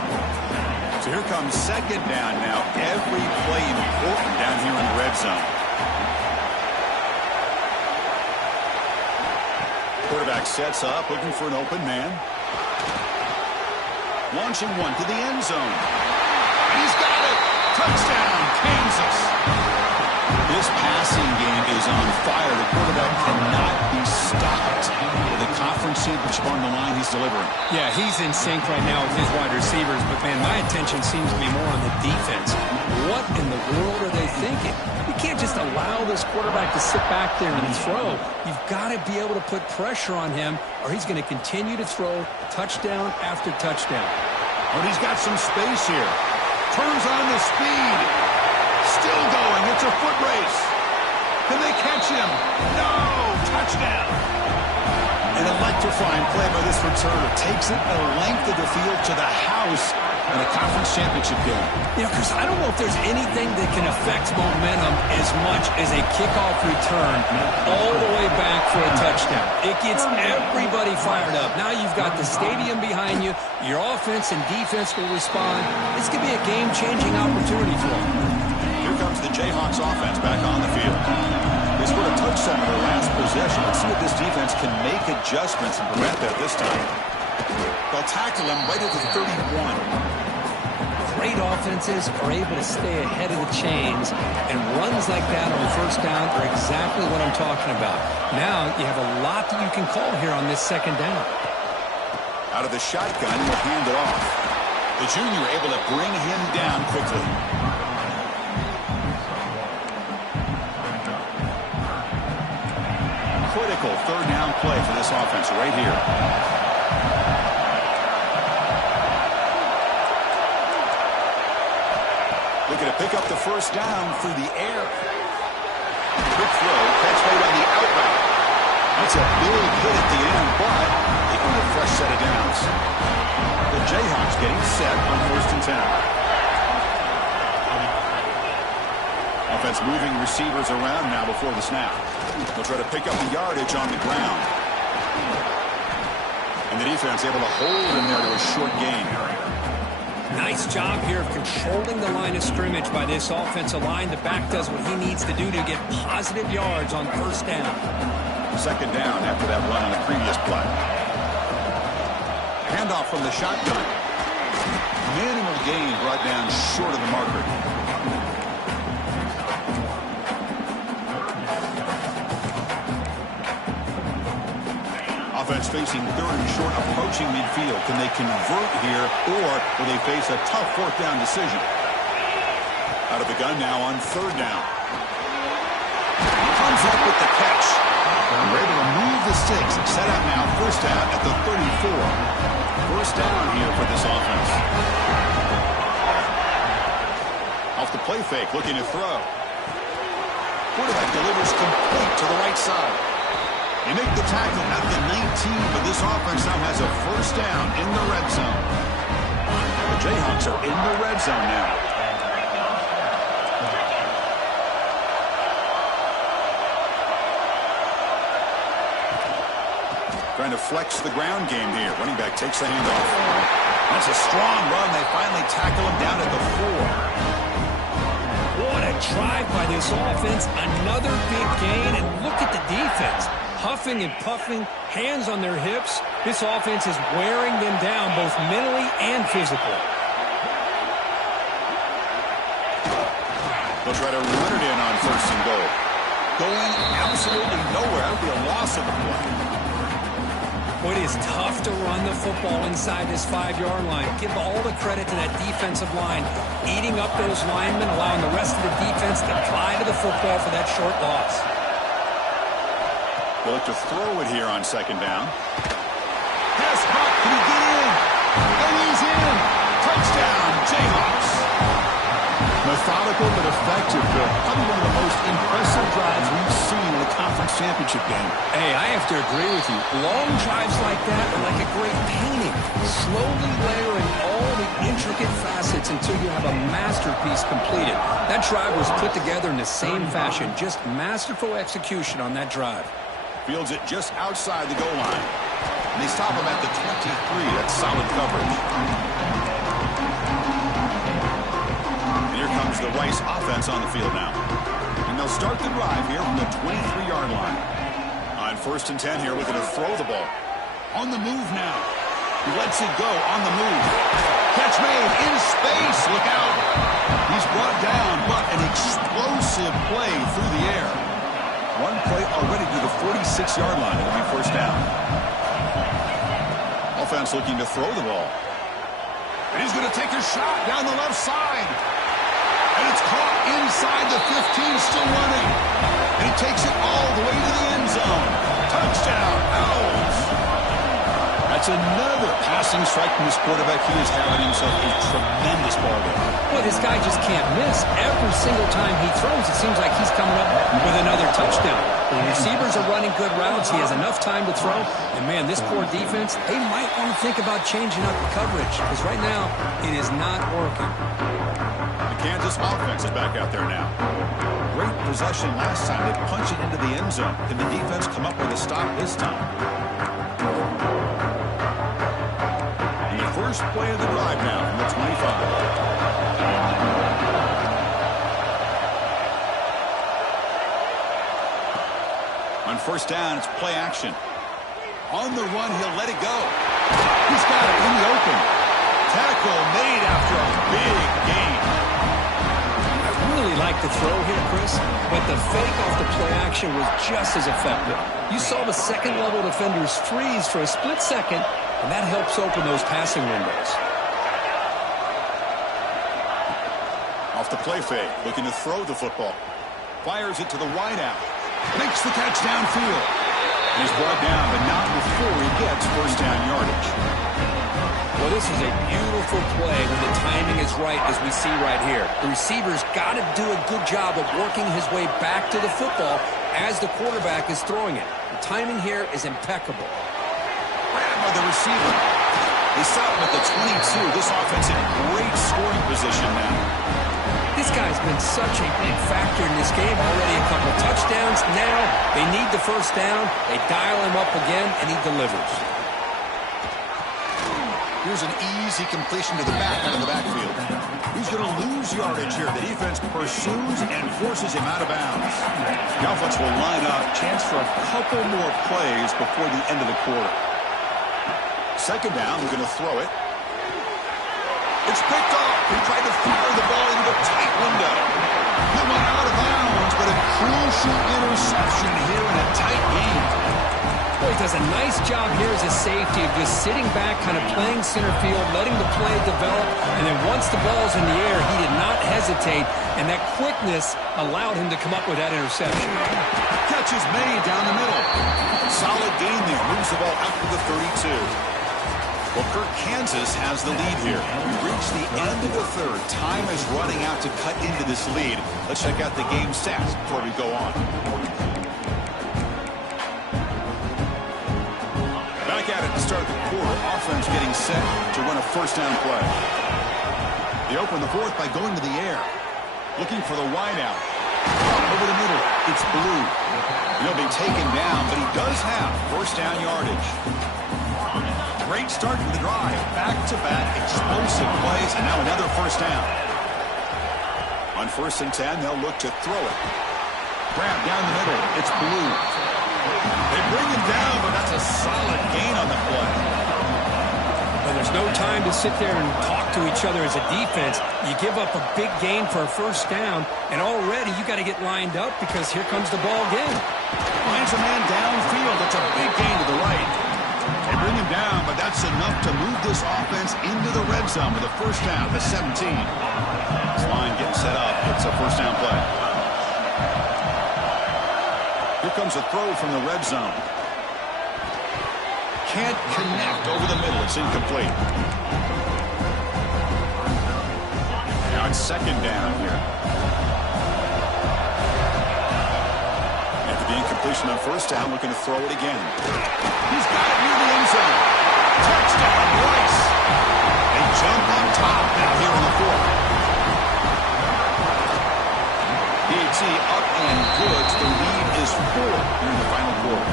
So here comes 2nd down now. Every play important down here in the red zone. Quarterback sets up, looking for an open man. Launching one to the end zone. He's got it. Touchdown, Kansas. This passing game is on fire. The quarterback cannot be stopped. With the conference championship on the line, he's delivering. Yeah, he's in sync right now with his wide receivers, but, man, my attention seems to be more on the defense. What in the world are they thinking? You can't just allow this quarterback to sit back there and throw. You've got to be able to put pressure on him, or he's going to continue to throw touchdown after touchdown. But he's got some space here. Turns on the speed. Still going. It's a foot race. Can they catch him? No! Touchdown. An electrifying play by this returner. Takes it a length of the field to the house in a conference championship game. You know, Chris, I don't know if there's anything that can affect momentum as much as a kickoff return all the way back for a touchdown. It gets everybody fired up. Now you've got the stadium behind you. Your offense and defense will respond. This could be a game-changing opportunity for them. Here comes the Jayhawks offense back on the field. They scored a touchdown in their last possession. Let's see if this defense can make adjustments and prevent that this time. They'll tackle him right at the 31. Great offenses are able to stay ahead of the chains, and runs like that on first down are exactly what I'm talking about. Now you have a lot that you can call here on this 2nd down. Out of the shotgun, he'll hand it off. The junior able to bring him down quickly. Critical 3rd down play for this offense right here. Looking to pick up the first down through the air. Quick throw, catch made on the outright. That's a big hit at the end, but they earn a fresh set of downs. The Jayhawks getting set on 1st and 10. Offense moving receivers around now before the snap. They'll try to pick up the yardage on the ground. And the defense able to hold him there to a short gain. Nice job here of controlling the line of scrimmage by this offensive line. The back does what he needs to do to get positive yards on first down. Second down after that run on the previous play. Handoff from the shotgun. Minimal gain brought down short of the marker. Offense facing third and short, approaching midfield. Can they convert here, or will they face a tough fourth down decision? Out of the gun now on third down. Comes up with the catch. We're able to move the sticks. Set up now, first down at the 34. First down here for this offense. Off the play fake, looking to throw. Quarterback delivers complete to the right side. They make the tackle at the 19, but this offense now has a first down in the red zone. The Jayhawks are in the red zone now. Trying to flex the ground game here. Running back takes the handoff. That's a strong run. They finally tackle him down at the 4. What a drive by this offense. Another big gain, and look at the defense. Huffing and puffing, hands on their hips. This offense is wearing them down both mentally and physically. They'll try to run it in on first and goal. Going absolutely nowhere. That would be a loss of the play. Well, it is tough to run the football inside this 5-yard line. Give all the credit to that defensive line, eating up those linemen, allowing the rest of the defense to fly to the football for that short loss. They'll look to throw it here on second down. Pass back. Can he get in? And he's in. Touchdown, Jayhawks. Methodical but effective. Probably one of the most impressive drives we've seen in a conference championship game. Hey, I have to agree with you. Long drives like that are like a great painting. Slowly layering all the intricate facets until you have a masterpiece completed. That drive was put together in the same fashion. Just masterful execution on that drive. Fields it just outside the goal line. And they stop him at the 23. That's solid coverage. And here comes the Rice offense on the field now. And they'll start the drive here from the 23-yard line. On first and 10 here, looking to throw the ball. On the move now. He lets it go on the move. Catch made in space. Look out. He's brought down, but an explosive play through the air. One play already to the 46-yard line. It'll be first down. Offense looking to throw the ball. And he's going to take a shot down the left side. And it's caught inside the 15, still running. And he takes it all the way to the end zone. Touchdown, Owls. That's another passing strike from this quarterback. He is having himself a tremendous ball game. Well, this guy just can't miss. Every single time he throws, it seems like he's coming up with another touchdown. The receivers are running good routes. He has enough time to throw. And, man, this poor defense, they might want to think about changing up the coverage because right now it is not working. The Kansas offense is back out there now. Great possession last time. They punch it into the end zone. Can the defense come up with a stop this time? First play of the drive now from the 25. On first down, it's play action. On the run, he'll let it go. He's got it in the open. Tackle made after a big gain. I really like the throw here, Chris, but the fake off the play action was just as effective. You saw the second-level defenders freeze for a split second, and that helps open those passing windows. Off the play fake, looking to throw the football. Fires it to the wideout. Makes the catch downfield. He's brought down, but not before he gets first down yardage. Well, this is a beautiful play when the timing is right, as we see right here. The receiver's got to do a good job of working his way back to the football as the quarterback is throwing it. The timing here is impeccable. By the receiver. They stop him at the 22. This offense in great scoring position now. This guy's been such a big factor in this game. Already a couple touchdowns. Now they need the first down. They dial him up again, and he delivers. Here's an easy completion to the back out of the backfield. He's going to lose yardage here. The defense pursues and forces him out of bounds. The offense will line up. Chance for a couple more plays before the end of the quarter. Second down, we're going to throw it. It's picked off. He tried to fire the ball into a tight window. He went out of bounds, but a crucial interception here in a tight game. Boy, he does a nice job here as a safety of just sitting back, kind of playing center field, letting the play develop, and then once the ball's in the air, he did not hesitate, and that quickness allowed him to come up with that interception. Catch is made down the middle. Solid gain there. Moves the ball out to the 32. Well, Kirk, Kansas has the lead here. We've reached the end of the third. Time is running out to cut into this lead. Let's check out the game stats before we go on. Back at it to start the quarter. Offense getting set to run a first down play. They open the fourth by going to the air. Looking for the wideout. Over the middle. It's Blue. He'll be taken down, but he does have first down yardage. Great start to the drive. Back-to-back explosive plays, and now another first down. On 1st and 10, they'll look to throw it. Grab down the middle. It's Blue. They bring him down, but that's a solid gain on the play. Well, there's no time to sit there and talk to each other as a defense. You give up a big gain for a first down, and already you got to get lined up because here comes the ball again. Finds a man downfield. That's a big gain to the right. They bring him down, but that's enough to move this offense into the red zone with a first down to 17. This line getting set up. It's a first down play. Here comes a throw from the red zone. Can't connect over the middle. It's incomplete. Now it's second down here. After the incompletion on first down, looking to throw it again. He's got it near the end zone. Touchdown, Rice. They jump on top now here in the fourth. PAT up and good. The lead is 4 here in the final quarter.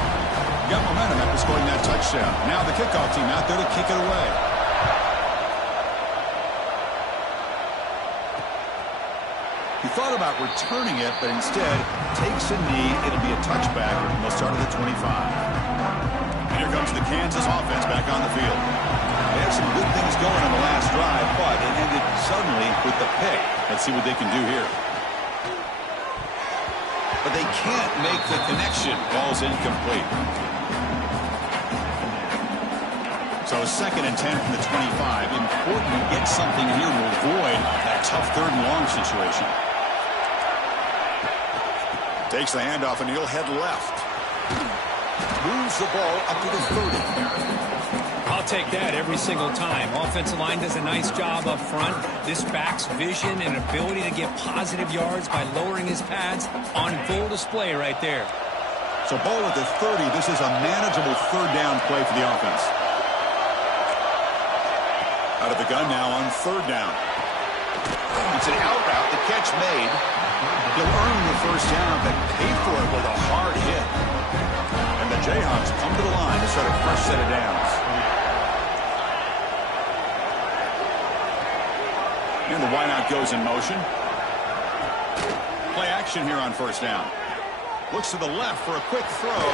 Got momentum after scoring that touchdown. Now the kickoff team out there to kick it away. He thought about returning it, but instead takes a knee. It'll be a touchback, and they'll start at the 25. And here comes the Kansas offense back on the field. They had some good things going on the last drive, but it ended suddenly with the pick. Let's see what they can do here. But they can't make the connection. Ball's incomplete. So 2nd and 10 from the 25. Important to get something here to avoid that tough 3rd and long situation. Takes the handoff and he'll head left. Moves the ball up to the 30. I'll take that every single time. Offensive line does a nice job up front. This back's vision and ability to get positive yards by lowering his pads on full display right there. So ball at the 30. This is a manageable 3rd down play for the offense. Out of the gun now on 3rd down. It's an out route. The catch made. He'll earn the first down, but pay for it with a hard hit. And the Jayhawks come to the line to start a fresh set of downs. And the wideout goes in motion. Play action here on 1st down. Looks to the left for a quick throw.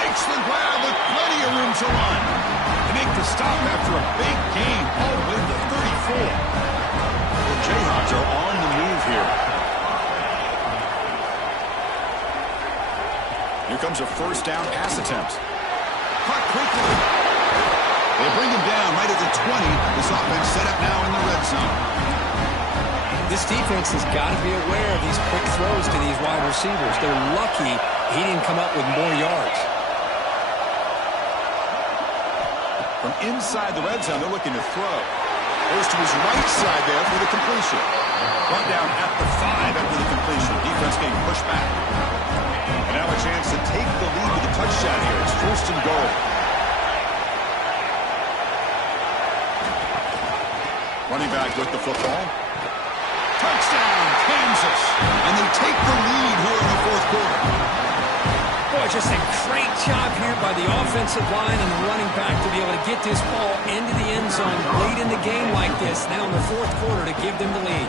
Makes the grab with plenty of room to run. They make the stop after a big gain all the way to 34. The Jayhawks are on the move here. Here comes a first down pass attempt. Caught quickly. They bring him down right at the 20. This offense set up now in the red zone. This defense has got to be aware of these quick throws to these wide receivers. They're lucky he didn't come up with more yards. From inside the red zone, they're looking to throw. Goes to his right side there for the completion. Run down at the 5 after the completion. Defense getting pushed back. And now a chance to take the lead with a touchdown here. It's 1st and goal. Running back with the football. Touchdown, Kansas. And they take the lead here in the 4th quarter. Boy, Oh, just a great job here by the offensive line and the running back to be able to get this ball into the end zone late in the game like this, now in the fourth quarter, to give them the lead.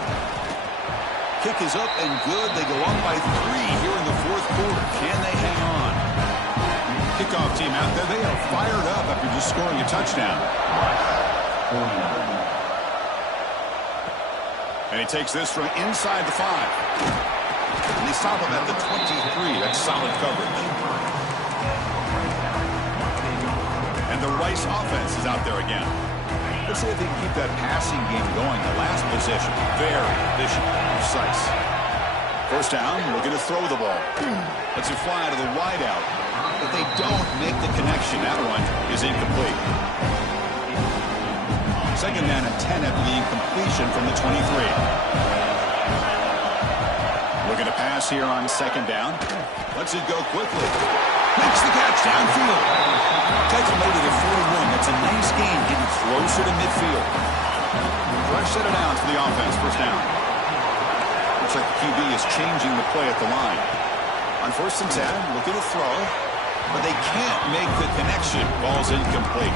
Kick is up and good. They go up by 3 here in the fourth quarter. Can they hang on? Kickoff team out there. They are fired up after just scoring a touchdown. And he takes this from inside the 5. And they stop him at the 23. That's solid coverage. And the Rice offense is out there again. Let's see if they can keep that passing game going. The last possession, very efficient, precise. First down, looking to throw the ball. Lets it fly to the wideout. But they don't make the connection. That one is incomplete. Second down and 10 after the incompletion from the 23. Looking to pass here on second down. Lets it go quickly. Makes the catch downfield. Takes him over to 41. That's a nice gain, getting closer to midfield. Fresh set of downs for the offense. First down. Looks like the QB is changing the play at the line. On first and 10, looking to throw. But they can't make the connection. Ball's incomplete.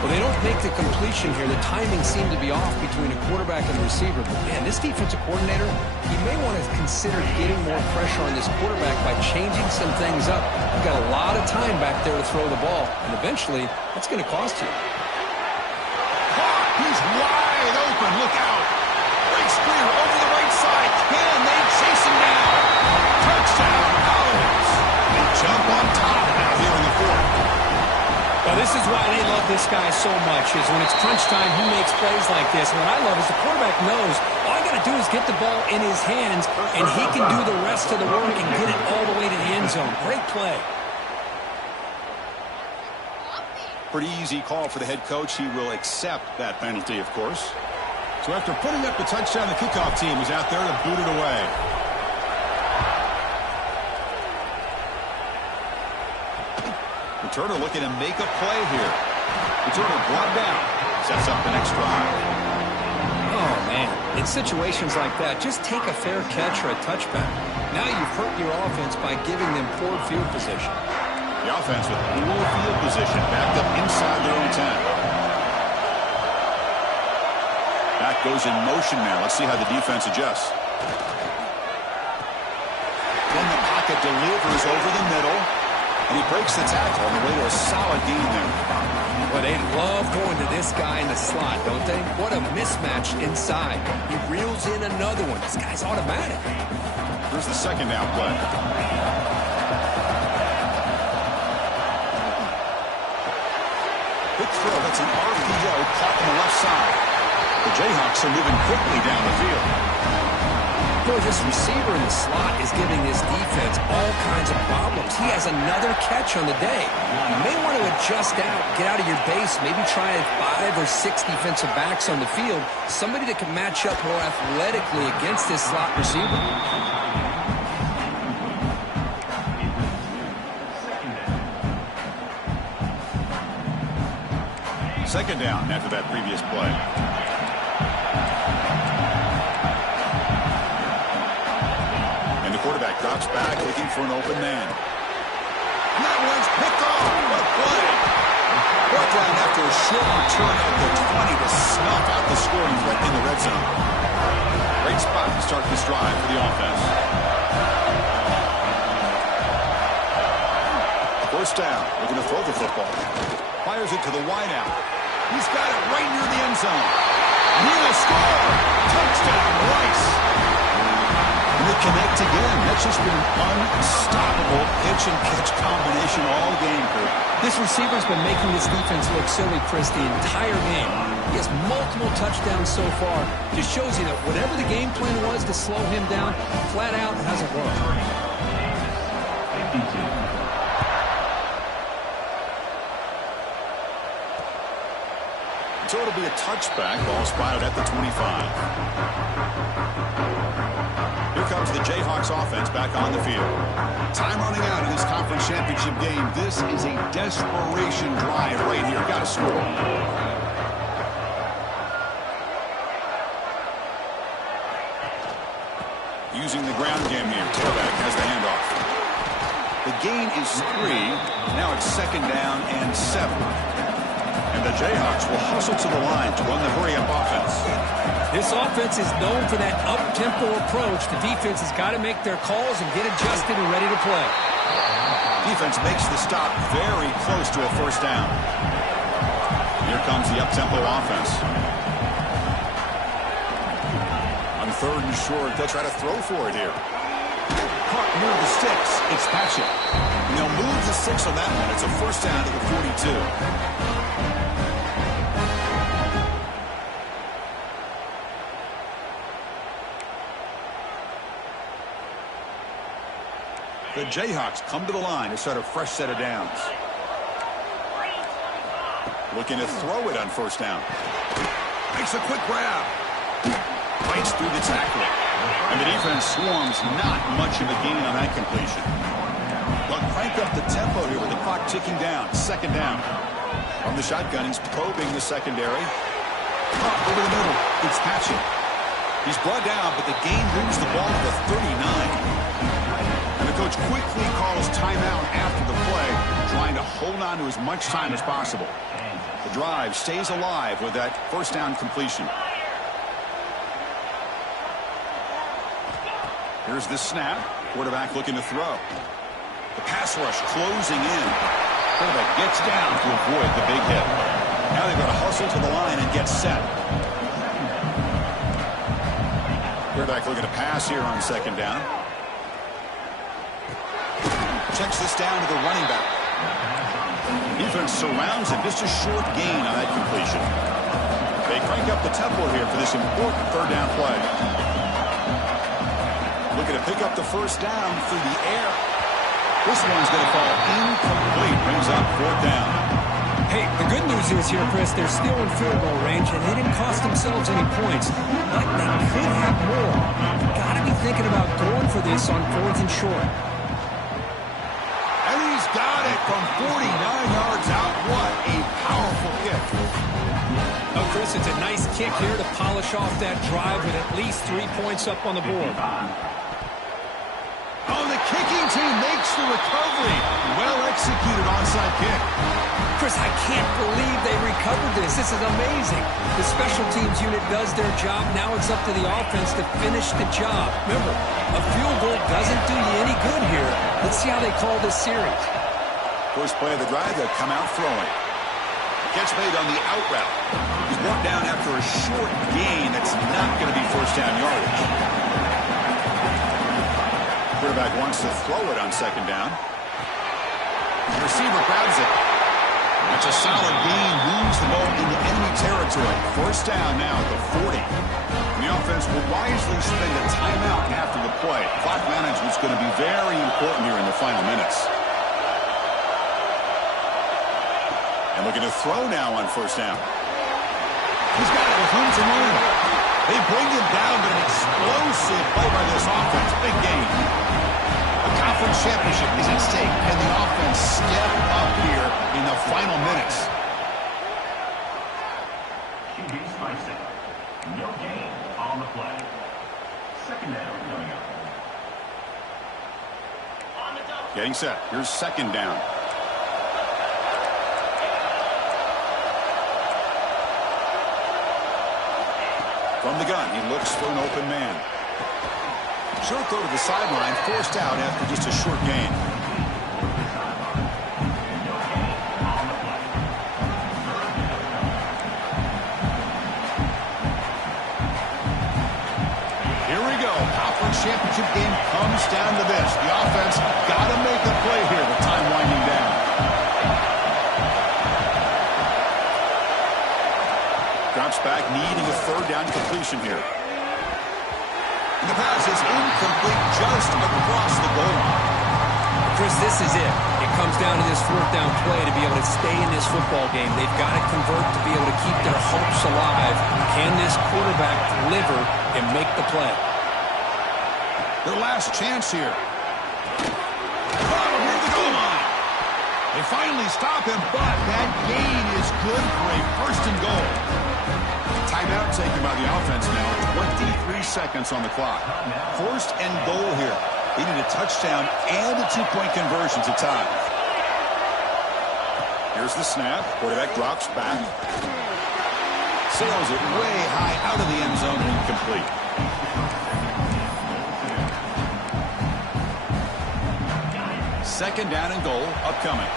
Well, they don't make the completion here. The timing seemed to be off between a quarterback and the receiver. But, man, this defensive coordinator, he may want to consider getting more pressure on this quarterback by changing some things up. You've got a lot of time back there to throw the ball, and eventually that's going to cost you. He's wide open. Look out. Bryce Greer over the right side. Can they chase him down? Touchdown, Owls. They jump on top now here in the fourth. Well, this is why they love this guy so much, is when it's crunch time, he makes plays like this. And what I love is the quarterback knows all I got to do is get the ball in his hands, and he can do the rest of the work and get it all the way to the end zone. Great play. Pretty easy call for the head coach. He will accept that penalty, of course. So after putting up the touchdown, the kickoff team is out there to boot it away. Returner looking to make a play here. Returner brought down. Sets up the next drive. Oh, man. In situations like that, just take a fair catch or a touchback. Now you've hurt your offense by giving them poor field position. The offense with poor field position, backed up inside their own 10. Back goes in motion now. Let's see how the defense adjusts. Then the pocket delivers over the middle. And he breaks the tackle on the way to a solid gain there. Well, they love going to this guy in the slot, don't they? What a mismatch inside. He reels in another one. This guy's automatic. Here's the second down play. Quick throw. That's an RPO caught on the left side. The Jayhawks are moving quickly down the field. Boy, this receiver in the slot is giving this defense all kinds of problems. He has another catch on the day. You may want to adjust out, get out of your base, maybe try 5 or 6 defensive backs on the field, somebody that can match up more athletically against this slot receiver. Second down after that previous play. Quarterback drops back, looking for an open man. And that one's picked off. What play? Brought down after a short return at the 20 to snuff out the scoring threat in the red zone. Great spot to start this drive for the offense. First down, looking to throw the football. Fires it to the wideout. He's got it right near the end zone. And he will score. Touchdown, Rice. And they connect again. That's just been an unstoppable pitch-and-catch combination all game, Kurt. This receiver's been making this defense look silly, Chris, the entire game. He has multiple touchdowns so far. Just shows you that whatever the game plan was to slow him down, flat out hasn't worked. So it'll be a touchback. Ball spotted at the 25. Here comes the Jayhawks offense back on the field. Time running out in this conference championship game. This is a desperation drive right here. Got to score. Using the ground game here. Tailback has the handoff. The gain is 3. Now it's 2nd down and 7. And the Jayhawks will hustle to the line to run the hurry-up offense. This offense is known for that up-tempo approach. The defense has got to make their calls and get adjusted and ready to play. Defense makes the stop very close to a 1st down. Here comes the up-tempo offense. On 3rd and short, they'll try to throw for it here. Caught near the sticks. It's Patchett. And they'll move the 6 on that one. It's a 1st down to the 42. The Jayhawks come to the line to start a fresh set of downs. Looking to throw it on 1st down. Makes a quick grab. Fights through the tackle. And the defense swarms not much of a gain on that completion. They'll crank up the tempo here with the clock ticking down. 2nd down. From the shotgun, he's probing the secondary. Over the middle, it's Patchett. He's brought down, but the gain moves the ball to the 39. And the coach quickly calls timeout after the play, trying to hold on to as much time as possible. The drive stays alive with that 1st down completion. Here's the snap. Quarterback looking to throw. The pass rush closing in. Quarterback gets down to avoid the big hit. Now they've got to hustle to the line and get set. Quarterback looking to pass here on 2nd down. Checks this down to the running back. Defense surrounds him. Just a short gain on that completion. They crank up the tempo here for this important 3rd down play. Looking to pick up the 1st down through the air. This one's going to fall incomplete. Brings up 4th down. Hey, the good news is here, Chris, they're still in field goal range, and they didn't cost themselves any points. But they could have more. Got to be thinking about going for this on 4th and short. Got it from 49 yards out. What a powerful kick. Oh, Chris, it's a nice kick here to polish off that drive with at least 3 points up on the board. Oh, the kicking team makes the recovery. Well-executed onside kick. Chris, I can't believe they recovered this. This is amazing. The special teams unit does their job. Now it's up to the offense to finish the job. Remember, a field goal doesn't do you any good here. Let's see how they call this series. First play of the drive, they'll come out throwing. Catch made on the out route. He's brought down after a short gain that's not going to be 1st down yardage. Quarterback wants to throw it on 2nd down. The receiver grabs it. That's a solid gain. Moves the ball into enemy territory. 1st down now at the 40. And the offense will wisely spend a timeout after the play. Clock management's going to be very important here in the final minutes. And looking to throw now on 1st down. He's got it with room to run. They bring him down, but an explosive play by this offense. Big game. A conference championship is at stake. Can the offense step up here in the final minutes? QB's by 6. No gain on the play. 2nd down coming up. Getting set. Here's 2nd down. From the gun, he looks for an open man. Short throw to the sideline, forced out after just a short gain. Here we go. Conference championship game comes down to this. The offense got to make a play here with time winding down. Drops back, needing a 3rd down completion here. And the pass is incomplete just across the goal line. Chris, this is it. It comes down to this 4th down play to be able to stay in this football game. They've got to convert to be able to keep their hopes alive. Can this quarterback deliver and make the play? Their last chance here. Oh, near the goal line. They finally stop him, but that gain is good for a 1st and goal. Timeout taken by the offense now. 23 seconds on the clock. 1st and goal here. He needed a touchdown and a two-point conversion to tie. Here's the snap. Quarterback drops back. Sails it way high out of the end zone and incomplete. Second down and goal upcoming.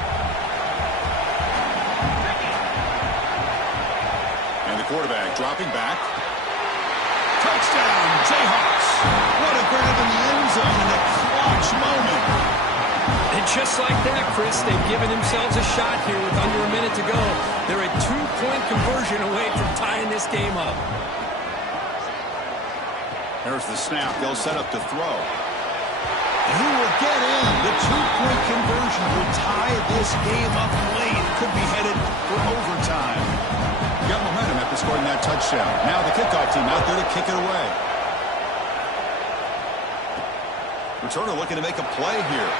And the quarterback dropping back. Touchdown, Jayhawks. What a grab in the end zone in a clutch moment. And just like that, Chris, they've given themselves a shot here with under a minute to go. They're a two-point conversion away from tying this game up. There's the snap. They'll set up to throw. Who will get in? The two-point conversion will tie this game up late. Could be headed for overtime. Got momentum after scoring that touchdown. Now the kickoff team out there to kick it away. Returner looking to make a play here.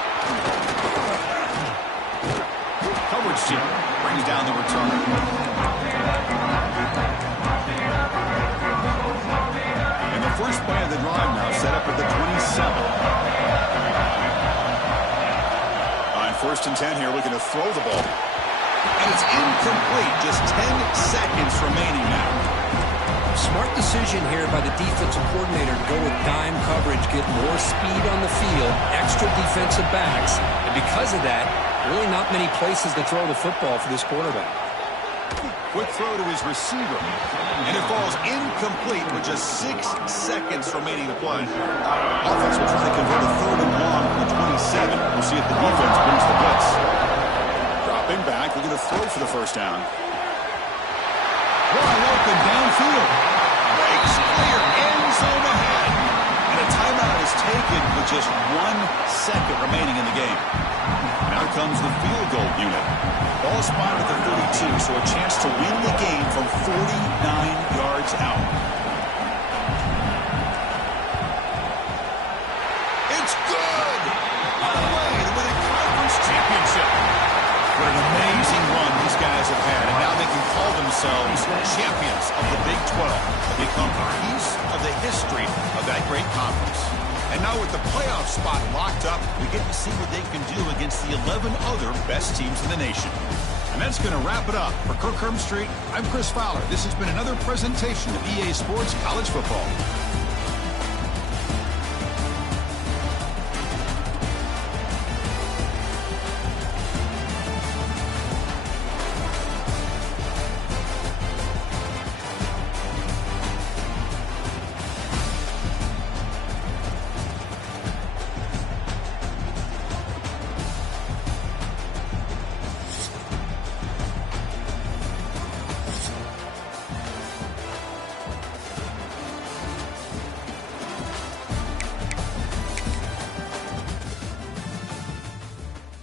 Coverage team brings down the returner. And the first play of the drive now set up at the 27. On first and 10 here, looking to throw the ball. And it's incomplete. Just 10 seconds remaining now. Smart decision here by the defensive coordinator to go with dime coverage, get more speed on the field, extra defensive backs, and because of that, really not many places to throw the football for this quarterback. Quick throw to his receiver, and it falls incomplete with just 6 seconds remaining to play. Offense will try to convert a third and long from the 27. We'll see if the defense brings the blitz. Dropping back, looking to throw for the first down. Wide open downfield. Breaks clear, end zone ahead. And a timeout is taken with just 1 second remaining in the game. Now comes the field goal unit. Ball spotted at the 32, so a chance to win the game from 49 yards out. It's good! On the way to win a conference championship. What an amazing run these guys have had, and now they can call themselves champions of the Big 12 and become a piece of the history of that great conference. And now with the playoff spot locked up, we get to see what they can do against the 11 other best teams in the nation. And that's going to wrap it up. For Kirk Herbstreit, I'm Chris Fowler. This has been another presentation of EA Sports College Football.